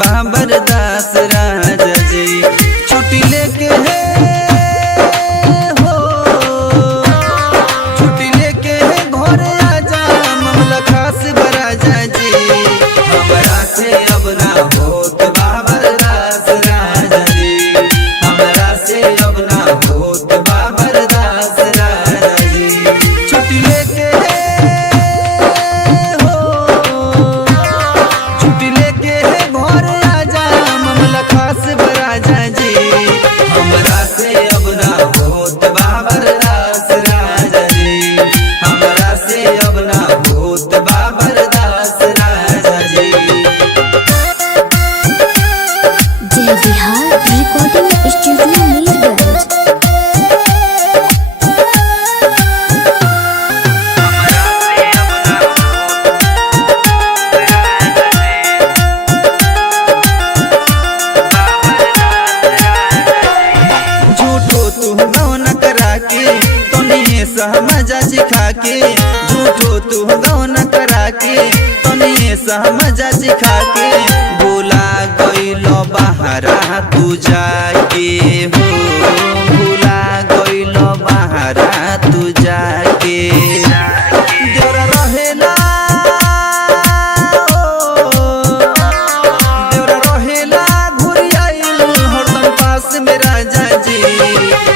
बा बर्दाश्त राजा जी। छुट्टी लेके है हो, छुट्टी लेके है घर आजा, मामला खास बराजा जी। हमरा से अब ना होत बा बर्दाश्त राजा जी, हमरा से अब ना होत बा बर्दाश्त राजा जी। छुट्टी लेके हो, छुट्टी लेके घर आजा, मामला खास बराजा जी। हमरा से अब ना होत बा बर्दाश्त राजा जी, हमरा से अब ना होत बा बर्दाश्त राजा जी। जय बिहार रिकॉर्डिंग स्टूडियो मीरगंज। झूठो तू गौन करा के तनिए सहमजा सिखा के, झूठो तू गौन करा के तनिए सहमजा सिखा के। भूला गइलो बहरा तू जाके हो, भूला गइलो बहरा तू जाके। देवरा रहेला देवरा रहेला घुरियाइल हरदम पास में राजा जी।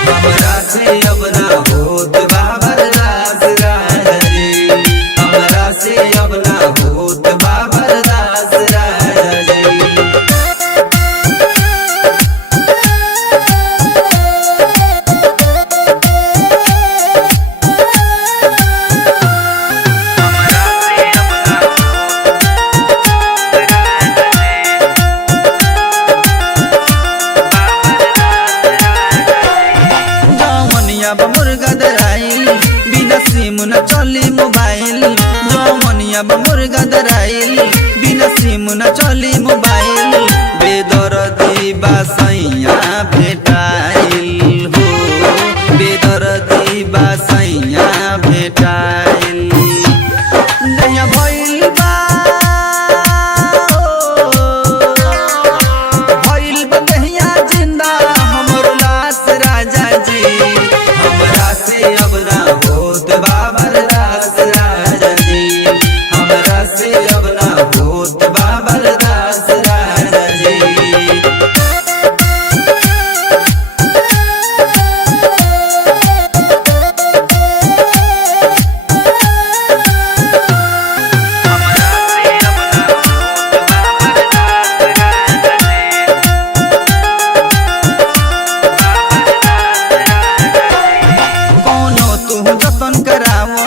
हमरा से अब ना होत बा बर्दाश्त राजा जी, हमरा से अब ना होत बा बर्दाश्त राजा जी। जौमनिया बा मुर्गा दराइल, बिना सिम न चली मोबाइल। जौमनिया बा मुर्गा दराइल, बिना सिम न चली मोबाइल। बेदर्दी बा सैया भेटाइल हो, बेदर्दी बा सैया भेटाइल। नया भइल बा भइल बा दहिया जिंदा हमरो लाश राजा जी। हमरा से अब ना होत बा बर्दाश्त राजा जी, हमरा से अब ना होत बा बर्दाश्त राजा जी। कौनो तू जतन करावो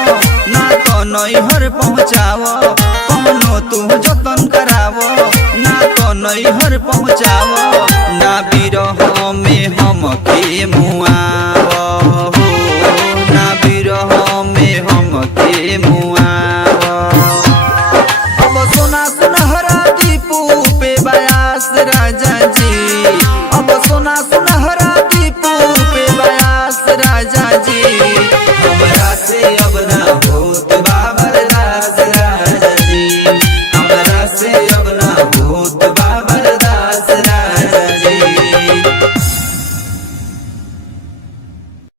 ना तो नैहर पहुँचावो, कौनो तू जतन करावो ना तो नैहर पहुँचावो। ना बिरह में हमके मुआवो हो, ना बिरह में हमके मुआवो। अब सोना सुनहरा दीपू पे बयास राजा